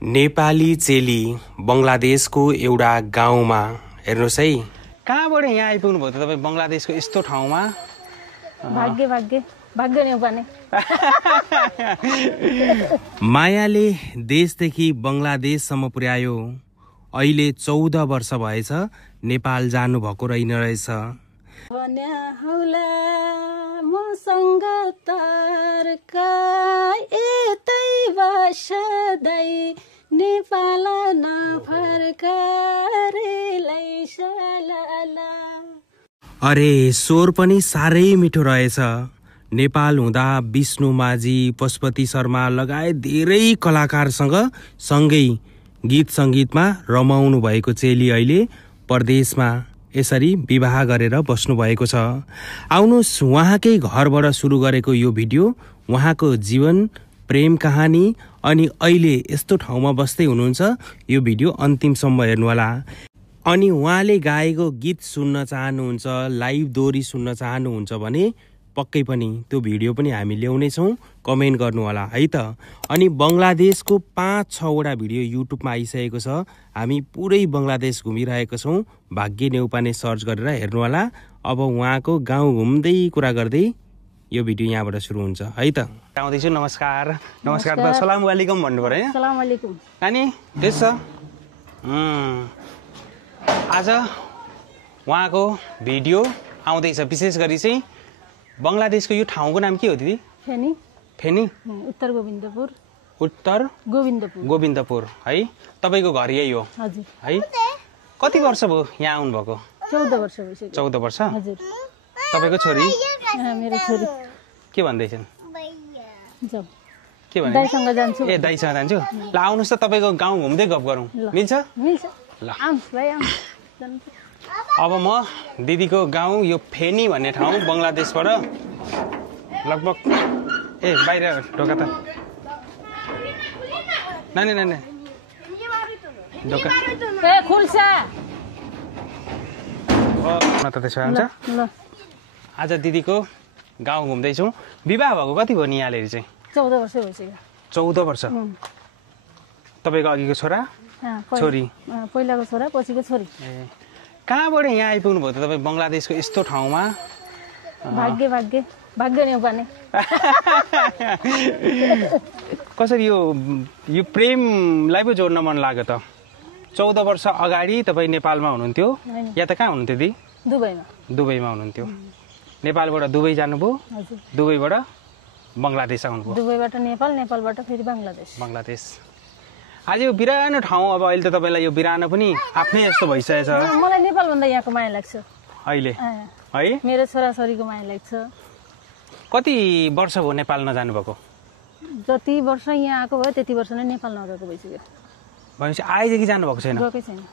नेपाली चेली बङ्गलादेशको एउटा गाउँमा हेर्नुहोस् है। कहाँबाट यहाँ आइपुग्नु भयो त तपाईँ बङ्गलादेशको यस्तो ठाउँमा? भाग्य भाग्य भाग्य नै भने मायाले देशदेखि बङ्गलादेशसम्म पुर्यायो। अहिले 14 वर्ष भएछ नेपाल जानुभएको रहेछ। मसँग तारका यतै बसदै नेपाल नफर्का रे सलाला। अरे स्वर पनि साह्रै मिठो रहेछ। नेपाल हुँदा विष्णु माझी, पशुपति शर्मा लगायत धेरै कलाकारसँग सँगै गीत सङ्गीतमा रमाउनु भएको चेली अहिले परदेशमा यसरी विवाह गरेर बस्नु भएको छ। आउनुहोस् उहाँकै घरबाट सुरु गरेको यो भिडियो उहाँको जीवन, प्रेम कहानी अनि अहिले यस्तो ठाउँमा बस्दै हुनुहुन्छ, यो भिडियो अन्तिमसम्म हेर्नुहोला। अनि उहाँले गाएको गीत सुन्न चाहनुहुन्छ, लाइभ दोहोरी सुन्न चाहनुहुन्छ भने पक्कै पनि त्यो भिडियो पनि हामी ल्याउनेछौँ, कमेन्ट गर्नु होला है त। अनि बङ्गलादेशको 5-6 वटा भिडियो युट्युबमा आइसकेको छ। हामी पुरै बङ्गलादेश घुमिरहेको छौँ। भाग्य नेउपाने सर्च गरेर हेर्नु होला। अब उहाँको गाउँ घुम्दै कुरा गर्दै यो भिडियो यहाँबाट सुरु हुन्छ है त। आउँदैछु। नमस्कार। नमस्कार त सलाम वालेकुम भन्नु पर्यो है। सलाम वालेकुम। नानी त्यसो आज उहाँको भिडियो आउँदैछ। विशेष गरी चाहिँ बङ्गलादेशको यो ठाउँको नाम के हो दिदी? फेनी। फेनी उत्तर गोविन्दपुर। उत्तर गोविन्दपुर। गोविन्दपुर है। तपाईँको घर यही हो? हजुर। है कति वर्ष भयो यहाँ आउनुभएको? 14 वर्ष भइसक्यो। 14 वर्ष? हजुर। तपाईँको छोरी? मेरो छोरी। के भन्दैछन्? जाऊ। के भन्दै? दाइसँग जान्छु। ए दाइसँग जान्छु। ल आउनुहोस् त, तपाईँको गाउँ घुम्दै गफ गरौँ। मिल्छ? मिल्छ। ल आउनुहोस् भाइ आउनुहोस्। अब म दिदीको गाउँ यो फेनी भन्ने ठाउँ बङ्गलादेशबाट लगभग बाहिर ढोका त नानी नानी ढोका त त्यसो हुन्छ। आज दिदीको गाउँ घुम्दैछौँ। विवाह भएको कति भयो नि यहाँले चाहिँ? 14 वर्ष भइसक्यो। 14 वर्ष। तपाईँको अघिको छोरा छोरी? पहिलाको छोरा पछिको छोरी। ए कहाँबाट यहाँ आइपुग्नु भयो त तपाईँ बङ्गलादेशको यस्तो ठाउँमा? भाग्य भाग्य भाग्य नै भने कसरी यो प्रेमलाई पो जोड्न मन लाग्यो त? 14 वर्ष अगाडि तपाईँ नेपालमा हुनुहुन्थ्यो या त कहाँ हुनुहुन्थ्यो दिदी? दुबईमा। दुबईमा हुनुहुन्थ्यो। नेपालबाट दुबई जानुभयो, दुबईबाट बङ्गलादेश आउनुभयो। दुबईबाट नेपाल, नेपालबाट फेरि बङ्गलादेश। बङ्गलादेश। आज यो बिरानो ठाउँ, अब अहिले त तपाईँलाई यो बिरानो पनि आफ्नै जस्तो भइसकेछ। मलाई नेपालभन्दा यहाँको माया लाग्छ अहिले है। मेरो छोराछोरीको माया लाग्छ। कति वर्ष भयो नेपाल नजानु भएको? जति वर्ष यहाँ आएको भयो त्यति वर्ष नै नेपाल नगएको भइसक्यो। भनेपछि आएदेखि जानुभएको छैन? गएकै छैन।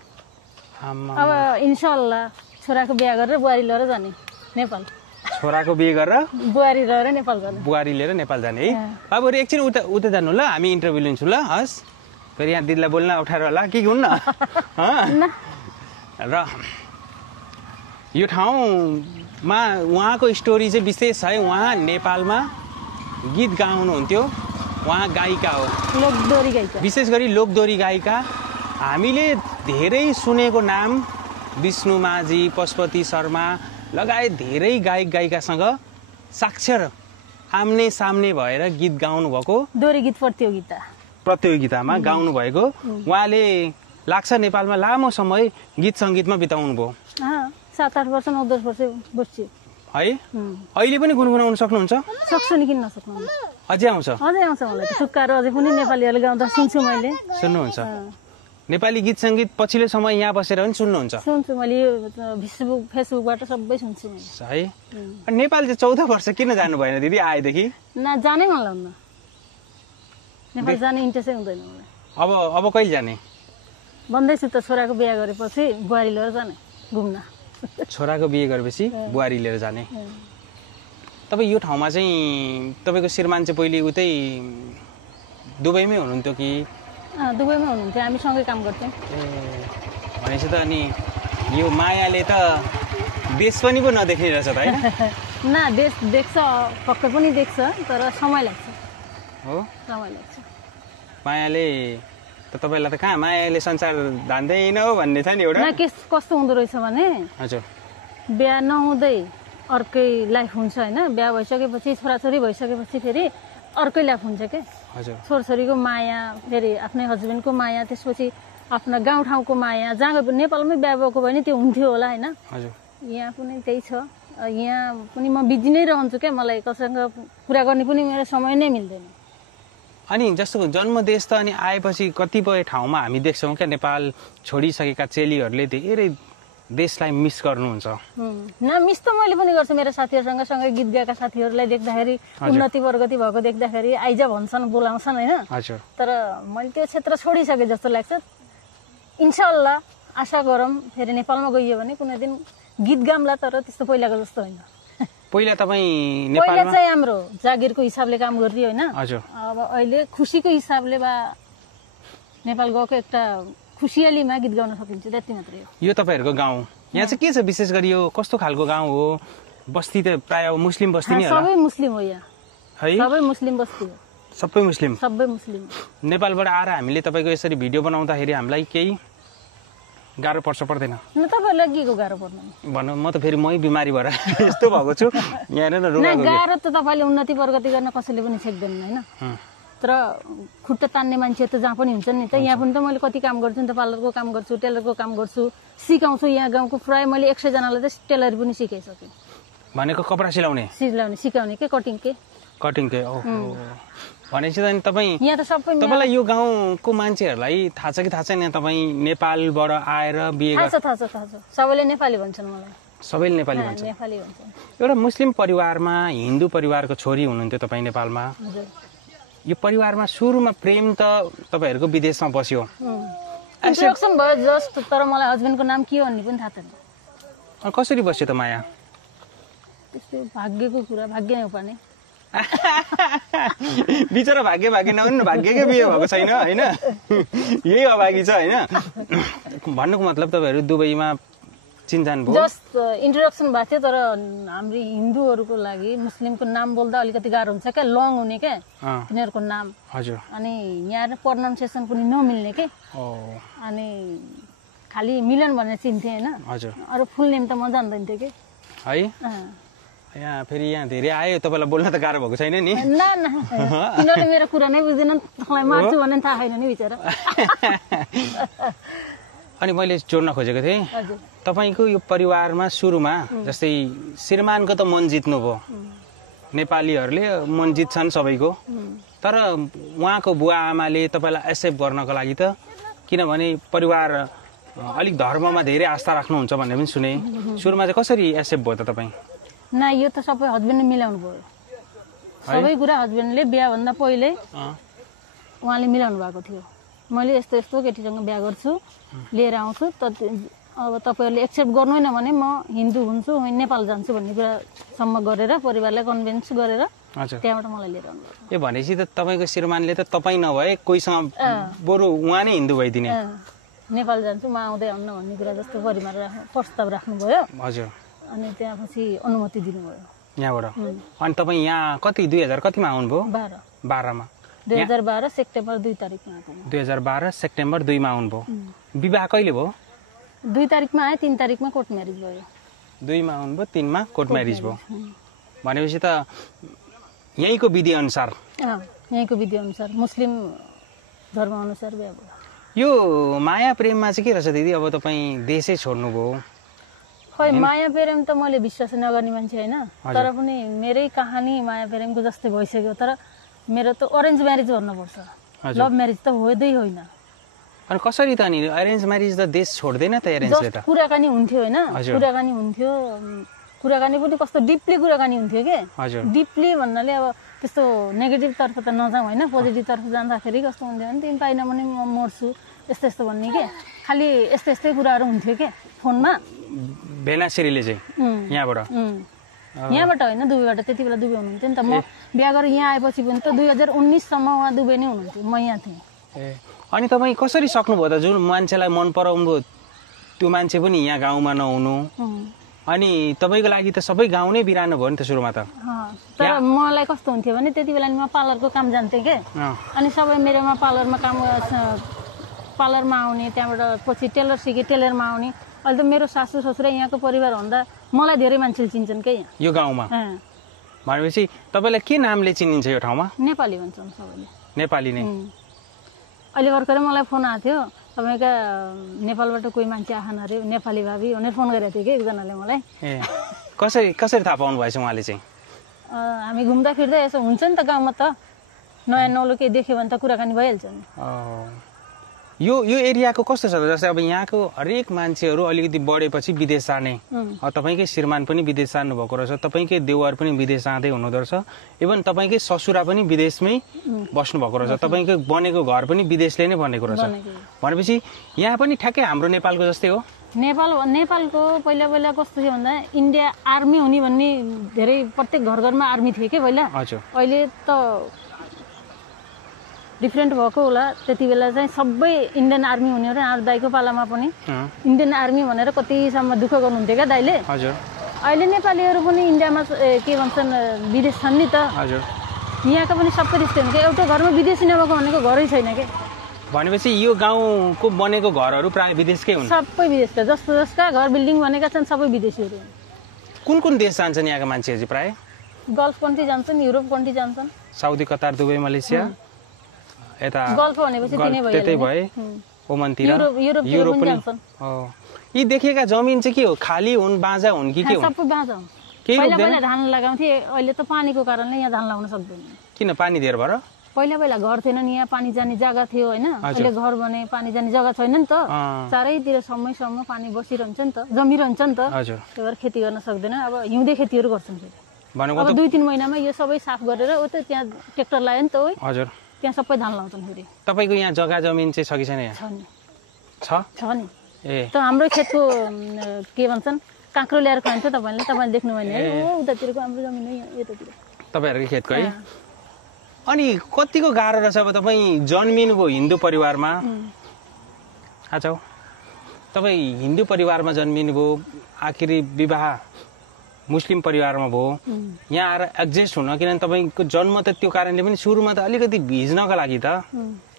अब इन्साअल्लाह छोराको बिहा गरेर बुहारी लिएर जाने नेपाल। छोराको बिहे गरेर बुहारी लिएर नेपाल जाने। बुहारी लिएर नेपाल जाने है। बाबु एकछिन उता जानु ल, हामी इन्टरभ्यू लिन्छु ल। हस्, फेरि यहाँ दिदीलाई बोल्न अप्ठ्यारो होला के हुन्न। र यो ठाउँमा उहाँको स्टोरी चाहिँ विशेष है। उहाँ नेपालमा गीत गाउनुहुन्थ्यो। उहाँ गायिका हो, लोकदोरी गायिका, विशेष गरी लोकदोरी गायिका। हामीले धेरै सुनेको नाम विष्णु माझी, पशुपति शर्मा लगायत धेरै गायक गायिकासँग साक्षर आम्ने सामने भएर गीत गाउनु भएको, दोरी गीत प्रतियोगितामा गाउनु भएको। उहाँले लाग्छ नेपालमा लामो समय गीत सङ्गीतमा बिताउनु भयो। 7-8 वर्ष 9-10 वर्ष बस्यो है। अहिले पनि गुनगुनाउन सक्नुहुन्छ? सक्छु नि, किन नसक्नु। अझै आउँछ? अझै आउँछ मलाई टुक्काहरू। अझै पनि नेपालीहरूले गाउँदा सुन्छु मैले। सुन्नुहुन्छ? नेपाली गीत सङ्गीत पछिल्लो समय यहाँ बसेर पनि सुन्नुहुन्छ? सुन्छु मैले, फेसबुकबाट सबै सुन्छु है। नेपाल चाहिँ 14 वर्ष किन जानु भएन दिदी आएदेखि? जानै मन लाग्दैन, नेपाल जाने इन्ट्रेस्टै हुँदैन मलाई। अब कहिले जाने भन्दैछु त? छोराको बिहा गरेपछि बुहारी लिएर जाने घुम्न। छोराको बिहे गरेपछि बुहारी लिएर जाने। तपाईँ यो ठाउँमा चाहिँ तपाईँको श्रीमान चाहिँ पहिले उतै दुबईमै हुनुहुन्थ्यो कि? दुबईमै हुनुहुन्थ्यो, हामी सँगै काम गर्थ्यौँ। भनेपछि त अनि यो मायाले त देश पनि पो नदेख्ने रहेछ त होइन? ना देश देख्छ, पक्कै पनि देख्छ, तर समय लाग्छ। हो, समय लाग्छ। मायाले त तपाईलाई त कहाँ मायाले संसार धान्दैन हो भन्ने छ नि एउटा न कस्तो हुँदो रहेछ भने हजुर बिहा नहुँदै अर्कै लाइफ हुन्छ होइन बिहा भइसकेपछि छोराछोरी भइसकेपछि फेरि अर्कै लाइफ हुन्छ के हजुर छोरछोरीको माया फेरि आफ्नै हस्बेन्डको माया त्यसपछि आफ्नो गाउँठाउँको माया जहाँ नेपालमै बिहा भएको भयो नि त्यो हुन्थ्यो होला होइन हजुर यहाँ पनि त्यही छ यहाँ पनि म बिजी नै रहन्छु क्या मलाई कसैसँग कुरा गर्ने पनि मेरो समय नै मिल्दैन अनि जस्तो जन्मदेश त अनि आएपछि कतिपय ठाउँमा हामी देख्छौँ क्या नेपाल छोडिसकेका चेलीहरूले धेरै देशलाई मिस गर्नुहुन्छ न मिस त मैले पनि गर्छु मेरो साथीहरूसँग सँगै गीत गाएका साथीहरूलाई देख्दाखेरि उन्नति प्रगति भएको देख्दाखेरि आइज भन्छन् बोलाउँछन् होइन हजुर तर मैले त्यो क्षेत्र छोडिसके जस्तो लाग्छ इन्शाअल्लाह आशा गरौँ फेरि नेपालमा गइयो भने कुनै दिन गीत गाम्ला तर त्यस्तो पहिलाको जस्तो होइन पहिला तपाईँ पहिला नेपालमा चाहिँ हाम्रो जागिरको हिसाबले काम गरिदियो होइन हजुर अब अहिले खुसीको हिसाबले बा नेपाल गएको एउटा खुसियालीमा गीत गाउन सकिन्छ त्यति मात्रै हो यो तपाईँहरूको गाउँ यहाँ चाहिँ के छ विशेष गरी यो कस्तो खालको गाउँ हो बस्ती त प्राय मुस्लिम बस्ती नै होला सबै मुस्लिम हो यहाँ है सबै मुस्लिम बस्ती हो सबै मुस्लिम सबै मुस्लिम नेपालबाट आएर हामीले तपाईँको यसरी भिडियो बनाउँदाखेरि हामीलाई केही गाह्रो पर्दैन न तपाईँहरूलाई के को गाह्रो पर्दैन भनौँ म त फेरि मै बिमारी भएर यस्तो भएको छु यहाँ हेर न रुगा गाह्रो त तपाईँले उन्नति प्रगति गर्न कसैले पनि सक्दैन होइन तर खुट्टा तान्ने मान्छे त जहाँ पनि हुन्छ नि त यहाँ पनि त मैले कति काम गर्छु नि त पार्लरको काम गर्छु टेलरको काम गर्छु सिकाउँछु यहाँ गाउँको प्राय मैले 100 जनालाई त टेलर पनि सिकाइसकेँ भनेको कपडा सिलाउने सिकाउने के कटिङ के भनेपछि त तपाईँ यहाँ त सबै तपाईँलाई यो गाउँको मान्छेहरूलाई थाहा छ कि थाहा छैन तपाईँ नेपालबाट आएर बिहे थाहा छ सबैले नेपाली भन्छन् मलाई सबैले नेपाली भन्छ नेपाली भन्छन् एउटा मुस्लिम परिवारमा हिन्दू परिवारको छोरी हुनुहुन्थ्यो तपाईँ नेपालमा यो परिवारमा सुरुमा प्रेम त तपाईँहरूको विदेशमा बस्यो इन्ट्रोडक्सन भयो जस्ट तर मलाई हस्बेन्डको नाम के हो भन्ने पनि थाहा छैन कसरी बस्यो त माया त्यस्तो भाग्यको कुरा भाग्य नै पर्ने बिचरा भाग्य नहुनु भाग्यकै बिहे भएको छैन होइन यही अभागी छ होइन भन्नुको मतलब तपाईँहरू दुबईमा चिन्जान भयो जस्ट इन्ट्रोडक्सन भएको थियो तर हाम्रो हिन्दूहरूको लागि मुस्लिमको नाम बोल्दा अलिकति गाह्रो हुन्छ क्या लङ हुने क्या तिनीहरूको नाम हजुर अनि यहाँ प्रोनाउन्सिएसन पनि नमिल्ने के अनि खालि मिलन भनेर चिन्थे होइन हजुर अरू फुल नेम त म जान्दैन थिएँ कि है यहाँ फेरि यहाँ धेरै आयो तपाईँलाई बोल्न त गाह्रो भएको छैन नि न तिनीहरूले मेरो कुरा नै बुझ्दैनन् तपाईँलाई मार्छु भन्ने थाहा छैन नि बिचरा अनि मैले जोड्न खोजेको थिएँ तपाईँको यो परिवारमा सुरुमा जस्तै श्रीमानको त मन जित्नुभयो नेपालीहरूले मन जित्छन् सबैको तर उहाँको बुवा आमाले तपाईँलाई एक्सेप्ट गर्नको लागि त किनभने परिवार अलिक धर्ममा धेरै आस्था राख्नुहुन्छ भन्ने पनि सुने सुरुमा चाहिँ कसरी एक्सेप्ट भयो त तपाईँ न यो त सबै हस्बेन्डले मिलाउनु भयो सबै कुरा हस्बेन्डले बिहाभन्दा पहिले उहाँले मिलाउनु भएको थियो मैले यस्तो यस्तो केटीसँग बिहा गर्छु लिएर आउँछु अब तपाईँहरूले एक्सेप्ट गर्दैन भने म हिन्दू हुन्छु नेपाल जान्छु भन्ने कुरासम्म गरेर परिवारलाई कन्भिन्स गरेर त्यहाँबाट मलाई लिएर आउनु यो भनेपछि त तपाईँको श्रीमानले त तपाईँ नभए कोहीसँग बरु उहाँ नै हिन्दू भइदिने नेपाल जान्छु म आउँदै आउन भन्ने कुरा जस्तो परिवार प्रस्ताव राख्नुभयो हजुर अनि त्यसपछि अनुमति दिनुभयो यहाँबाट अनि तपाईँ यहाँ कति 2000 कतिमा आउनुभयो 12मा 2012 सेप्टेम्बर 2 तारिकमा 2012 सेप्टेम्बर 2 मा आउनुभयो विवाह कहिले भयो 2 तारिकमा आयो 3 तारिकमा कोर्ट म्यारेज भयो 2 मा आउनुभयो 3 मा कोर्ट म्यारेज भयो भनेपछि त यहीँको विधि अनुसार मुस्लिम धर्म अनुसार बिहा भयो यो माया प्रेममा चाहिँ के रहेछ दिदी अब तपाईँ देशै छोड्नुभयो खै माया प्रेम त मैले विश्वास नगर्ने मान्छे होइन तर पनि मेरै कहानी माया प्रेमको जस्तै भइसक्यो तर मेरो त अरेन्ज म्यारेज गर्नुपर्छ लभ म्यारेज त हुँदै होइन अनि कसरी त नि अरेन्ज म्यारेज त देश छोड्दैन त अरेन्जले त कुराकानी हुन्थ्यो होइन कुराकानी पनि कस्तो डिपली कुराकानी हुन्थ्यो के डिपली भन्नाले अब त्यस्तो नेगेटिभ तर्फ त नजाउँ होइन पोजिटिभ तर्फ जाँदाखेरि कस्तो हुन्थ्यो भने तिमी पाइन भने म मर्छु यस्तो भन्ने के खालि यस्तै कुराहरू हुन्थ्यो के फोनमा बेनासिरीले चाहिँ यहाँबाट होइन दुबईबाट त्यति बेला दुबई हुनुहुन्थ्यो नि त म बिहा गरेर यहाँ आएपछि पनि त 2019 सम्म उहाँ दुबई नै हुनुहुन्थ्यो म यहाँ थिएँ अनि तपाईँ कसरी सक्नुभयो त जुन मान्छेलाई मन पराउनु त्यो मान्छे पनि यहाँ गाउँमा नहुनु अनि तपाईँको लागि त सबै गाउँ नै बिरानो भयो नि त सुरुमा त तर मलाई कस्तो हुन्थ्यो भने त्यति बेला म पार्लरको काम जान्थेँ के अनि सबै मेरोमा पार्लरमा काम पार्लरमा आउने, त्यहाँबाट पछि टेलर सिकेँ, टेलरमा आउने। अहिले त मेरो सासू ससुरा यहाँको परिवार भन्दा मलाई धेरै मान्छेले चिन्छन् क्या यहाँ यो गाउँमा। भनेपछि तपाईँलाई के नामले चिनिन्छ यो ठाउँमा? नेपाली भन्छन् सबैले। नेपाली नै। अहिले भर्खरै मलाई फोन आएको थियो, तपाईँका नेपालबाट कोही मान्छे आएन अरे, नेपाली भावी भनेर फोन गरेको थियो कि एकजनाले मलाई। ए कसरी थाहा पाउनु भएछ उहाँले चाहिँ? हामी घुम्दा फिर्दा यसो हुन्छ नि त गाउँमा, त नयाँ नौलो केही देख्यो भने त कुराकानी भइहाल्छ नि। यो एरियाको कस्तो छ? जस्तै अब यहाँको हरेक मान्छेहरू अलिकति बढेपछि विदेश जाने, तपाईँकै श्रीमान पनि विदेश जानुभएको रहेछ, तपाईँकै देवर पनि विदेश जाँदै हुनुहुँदो रहेछ, इभन तपाईँकै ससुरा पनि विदेशमै बस्नुभएको रहेछ, तपाईँको बनेको घर पनि विदेशले नै बनेको रहेछ। भनेपछि यहाँ पनि ठ्याक्कै हाम्रो नेपालको जस्तै हो। नेपालको पहिला कस्तो थियो भन्दा इन्डिया आर्मी हुने भन्ने धेरै प्रत्येक घर घरमा आर्मी थियो कि पहिला। अहिले त डिफ्रेन्ट भएको होला। त्यति बेला चाहिँ सबै इन्डियन आर्मी हुने र हाम्रो दाइको पालामा पनि इन्डियन आर्मी भनेर कतिसम्म दुःख गर्नुहुन्थ्यो क्या दाइले। अहिले नेपालीहरू पनि इन्डियामा के भन्छन् विदेश छन् नि त। यहाँका पनि सबै त्यस्तै हुन्छ, एउटा घरमा विदेशी नभएको भनेको घरै छैन क्या। भनेपछि यो गाउँको बनेको घरहरू प्राय विदेशकै हुन्? सबै विदेशका, जस्ता घर बिल्डिङ बनेका छन् सबै विदेशीहरू हुन्। कुन देश जान्छन् यहाँका मान्छेहरू चाहिँ? प्राय गल्फ कन्ट्री जान्छन्, युरोप कन्ट्री जान्छन्, साउदी, कतार, दुबई, मलेसिया, यता गल्फ भनेपछि त्यतै भए, ओमनतिर, युरोप पनि जान्छन्। यी देखेका जमिन चाहिँ के हो? खाली हुन्, बाँझा हुन् कि के हुन्? सबै बाँझा हुन्। पहिला धान लगाउँथे, अहिले त पानीको कारणले यहाँ धान लगाउन सक्दैन। किन? पानी धेर भएर? पहिला घर थिएन नि, यहाँ पानी जाने जग्गा थियो होइन। अहिले घर बने, पानी जाने जग्गा छैन नि त, चारैतिर समयसम्म पानी बसिरहन्छ नि त, जमिरहन्छ नि त, त्यही भएर खेती गर्न सक्दैन। अब हिउँदे खेतीहरू गर्छन् फेरि। अब 2-3 महिनामा यो सबै साफ गरेर त्यहाँ ट्रेक्टर लायो नि त, त्यहाँ सबै धान लाउँछन् फेरि। तपाईँको यहाँ जग्गा जमिन चाहिँ छ कि छैन? छ नि। त हाम्रो खेतको के भन्छन् काँक्रो ल्याएर खान्छ तपाईँले देख्नुभयो नि, उतातिरको हाम्रो जमिन हो, यतातिर तपाईँहरूकै खेतको है। अनि कतिको गाह्रो रहेछ अब तपाईँ जन्मिनुभयो हिन्दू परिवारमा, अच्छा तपाईँ हिन्दू परिवारमा जन्मिनुभयो, आखिरी विवाह मुस्लिम परिवारमा भयो, यहाँ आएर एडजस्ट हुन, किनभने तपाईँको जन्म त त्यो कारणले पनि सुरुमा त अलिकति भिज्नको लागि त,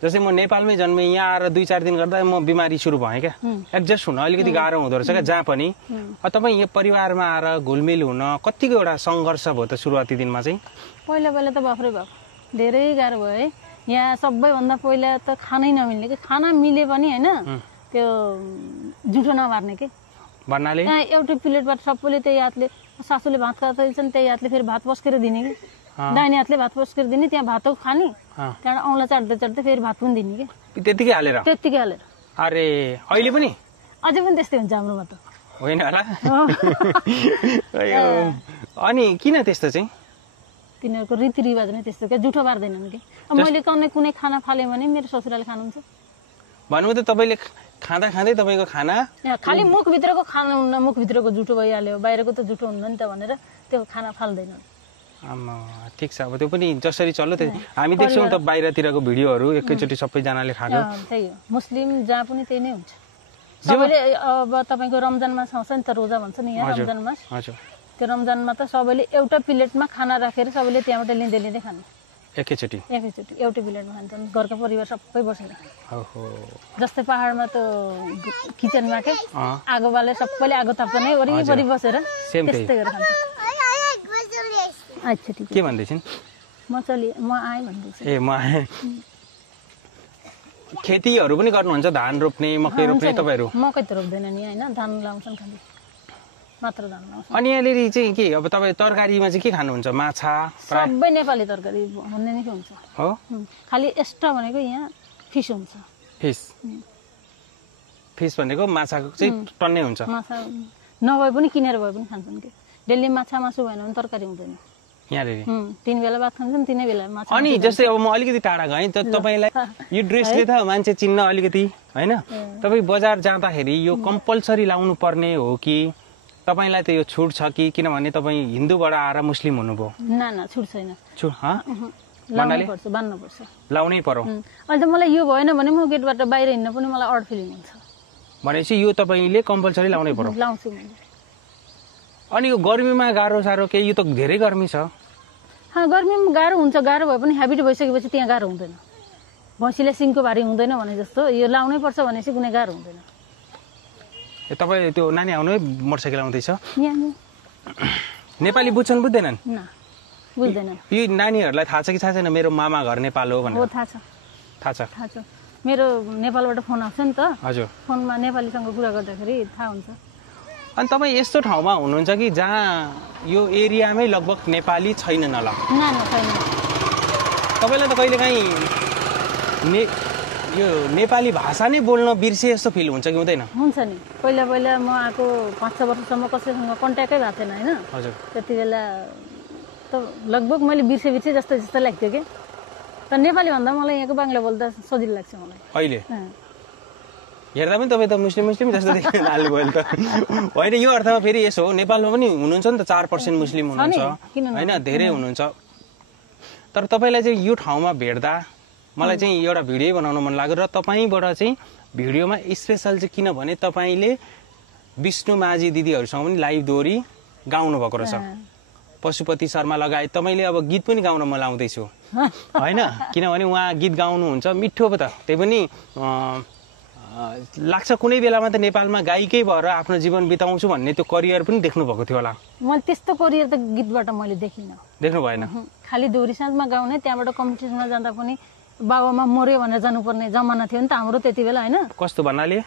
जस्तै म नेपालमै जन्मेँ, यहाँ आएर 2-4 दिन गर्दा म बिमारी सुरु भएँ क्या, एडजस्ट हुन अलिकति गाह्रो हुँदो रहेछ क्या जहाँ पनि। तपाईँ यो परिवारमा आएर घुलमिल हुन कतिको एउटा सङ्घर्ष भयो त सुरुवाती दिनमा चाहिँ? पहिला त बाफ्रै बाफ धेरै गाह्रो भयो है। यहाँ सबैभन्दा पहिला त खानै नमिल्ने कि, खाना मिले पनि होइन त्यो जुठो नमार्ने के भन्नाले यहाँ एउटै प्लेटबाट सबैले त्यही हातले, सासूले भात खाँदैछन् त्यही हातले फेरि भात पस्केर दिने कि, दाहिने हातले भात पस्केर दिने, त्यहाँ भात खाने, त्यहाँबाट औँला चाट्दै फेरि भात पनि दिने कि, त्यतिकै हालेर। अरे अहिले पनि अझै पनि त्यस्तै हुन्छ हाम्रोमा त, होइन होला? अनि किन त्यस्तो चाहिँ? तिनीहरूको रीतिरिवाज नै त्यस्तो क्या, जुठो बार्दैनन् कि। मैले कुनै खाना फालेँ भने मेरो ससुराले खानुहुन्छ। भन्नु त तपाईँले खाँदै तपाईँको खाना खालि मुखभित्रको खाना हुन्न, मुखभित्रको जुठो भइहाल्यो, बाहिरको त जुठो हुन्न नि त भनेर त्यो खाना फाल्दैन। ठिक छ, अब त्यो पनि जसरी चल्यो हामी देख्छौँ त बाहिरतिरको भिडियोहरू एकैचोटि सबैजनाले खायो। त्यही हो, मुस्लिम जहाँ पनि त्यही नै हुन्छ सबैले। अब तपाईँको रमजानमा आउँछ नि त, रोजा भन्छ नि यहाँ रमजानमा, त्यो रमजानमा त सबैले एउटा प्लेटमा खाना राखेर सबैले त्यहाँबाट लिँदै खानु, एकैचोटि एउटै प्लेटमा खान्छन् घरको परिवार सबै बसेर। जस्तै पहाडमा त किचनमा के आगो बालेर सबैले आगो ताप्छन् है, वरिपरि बसेर त्यस्तै गरेर खान्छ। अच्छा ठिक। के भन्दैछन्? म आएँ भन्दैछु। ए म आएँ। खेतीहरू पनि गर्नुहुन्छ, धान रोप्ने, मकै रोप्ने तपाईँहरू? मकै त रोप्दैन नि होइन, धान लाउँछन् खालि, मात्र धान लाउँछन्। अनि यहाँनिर चाहिँ के अब तपाईँ तरकारीमा चाहिँ के खानुहुन्छ? माछा? सबै नेपाली तरकारी भन्ने नै हुन्छ हो, खालि एक्स्ट्रा भनेको यहाँ फिस हुन्छ। फिस भनेको माछाको चाहिँ टन्नै हुन्छ। माछा नभए पनि किनेर भए पनि खान्छन् कि, डेली माछा मासु भएन भने तरकारी हुँदैन यहाँनिर। 3 बेला भात खान्छन्, 3 बेला माछा। अनि जस्तै अब म अलिकति टाढा गएँ त, तपाईँलाई यो ड्रेसले त मान्छे चिन्न अलिकति होइन, तपाईँ बजार जाँदाखेरि यो कम्पलसरी लाउनु पर्ने हो कि तपाईँलाई त यो छुट छ कि? किनभने तपाईँ हिन्दूबाट आएर मुस्लिम हुनुभयो। न छुट छैन, बान्नु पर्छ, लाउनै पर्यो। अहिले त मलाई यो भएन भने म गेटबाट बाहिर हिँड्न पनि मलाई अड फिलिङ हुन्छ। भनेपछि यो तपाईँले कम्पलसरी लाउनै पर्यो? लाउँछु मैले। अनि यो गर्मीमा गाह्रो साह्रो के? यो त धेरै गर्मी छ। गर्मीमा गाह्रो हुन्छ, गाह्रो भए पनि हेबिट भइसकेपछि त्यहाँ गाह्रो हुँदैन। भैँसीले सिङको भारी हुँदैन भने जस्तो यो लाउनै पर्छ भनेपछि कुनै गाह्रो हुँदैन। तपाईँ त्यो नानी आउनु है मोटरसाइकल आउँदैछ यहाँ नेपाली बुझ्छन् बुझ्दैनन्? न बुझ्दैन। यो नानीहरूलाई थाहा छ कि थाहा छैन मेरो मामा घर नेपाल हो भनेर? हो थाहा छ। थाहा छ? थाहा छ। मेरो नेपालबाट फोन आउँछ नि त। हजुर। फोनमा नेपालीसँग कुरा गर्दाखेरि थाहा हुन्छ। अनि तपाईँ यस्तो ठाउँमा हुनुहुन्छ कि जहाँ यो एरियामै लगभग नेपाली छैनन् होला? छैन। तपाईँलाई त कहिलेकाहीँ यो नेपाली भाषा नै बोल्न बिर्से जस्तो फिल हुन्छ कि हुँदैन? हुन्छ नि। पहिला म आएको 5-6 वर्षसम्म कसैसँग कन्ट्याक्टै भएको थिएन होइन। हजुर। त्यति बेला त लगभग मैले बिर्से जस्तो लाग्थ्यो कि। तर नेपाली भन्दा मलाई यहाँको बाङ्ला बोल्दा सजिलो लाग्छ मलाई अहिले। हेर्दा पनि तपाईँ त मुस्लिम जस्तो देखिन हाल्नुभयो त। होइन यो अर्थमा फेरि यसो हो नेपालमा पनि हुनुहुन्छ नि त 4% मुस्लिम हुनुहुन्छ होइन, धेरै हुनुहुन्छ। तर तपाईँलाई चाहिँ यो ठाउँमा भेट्दा मलाई चाहिँ एउटा भिडियो बनाउन मन लाग्यो र तपाईँबाट चाहिँ भिडियोमा स्पेसल चाहिँ किनभने तपाईँले विष्णु माझी दिदीहरूसँग पनि लाइभ दोहोरी गाउनु भएको रहेछ। पशुपति शर्मा लगायत तपाईँले अब गीत पनि गाउन म लाउँदैछु होइन, किनभने उहाँ गीत गाउनुहुन्छ मिठो पो त। त्यही पनि लाग्छ कुनै बेलामा त नेपालमा गायिकै भएर आफ्नो जीवन बिताउँछु भन्ने त्यो करियर पनि देख्नु भएको थियो होला? मैले त्यस्तो करियर त गीतबाट मैले देखिनँ। देख्नु भएन? खालि दोहोरी साँझमा गाउने, त्यहाँबाट कम्पिटिसनमा जाँदा पनि बाबामा मर्यो भनेर जानुपर्ने जमाना थियो नि त हाम्रो त्यति बेला होइन। कस्तो भन्नाले?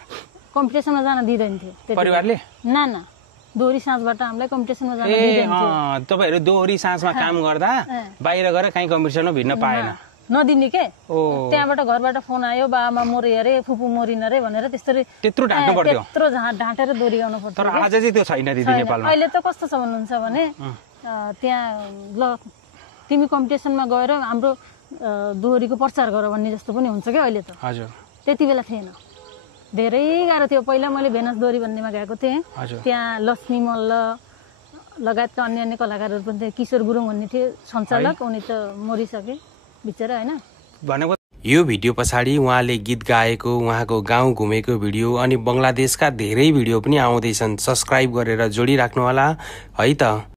कम्पिटिसनमा जान दिँदैन थियो परिवारले? न दोहोरी साँझबाट हामीलाई कम्पिटिसनमा जान दिँदैन थियो। तपाईँहरू दोहोरी साँझमा काम गर्दा बाहिर गएर कहीँ कम्पिटिसनमा भिड्न पाएन? नदिने के। त्यहाँबाट घरबाट फोन आयो बाबामा मर्यो अरे फुपू मरिन अरे भनेर त्यत्रो ढाँट्नु पर्थ्यो? त्यत्रो ढाँटेर दोहोरी गाउनु पर्थ्यो। तर आज चाहिँ त्यो छैन दिदी नेपालमा। अहिले त कस्तो छ भन्नुहुन्छ भने त्यहाँ ल तिमी कम्पिटिसनमा गएर हाम्रो दोहोरीको प्रचार गर भन्ने जस्तो पनि हुन्छ क्या अहिले त। हजुर। त्यति बेला थिएन, धेरै गाह्रो थियो। पहिला मैले भेनस दोहोरी भन्नेमा गएको थिएँ, त्यहाँ लक्ष्मी मल्ल लगायतका अन्य कलाकारहरू पनि थिए। किशोर गुरुङ भन्ने थियो सञ्चालक, उनी त मरिसके बिचरा होइन। भनेको यो भिडियो पछाडि उहाँले गीत गाएको, उहाँको गाउँ घुमेको भिडियो अनि बङ्गलादेशका धेरै भिडियो पनि आउँदैछन्। सब्स्क्राइब गरेर जोडिराख्नु होला है त।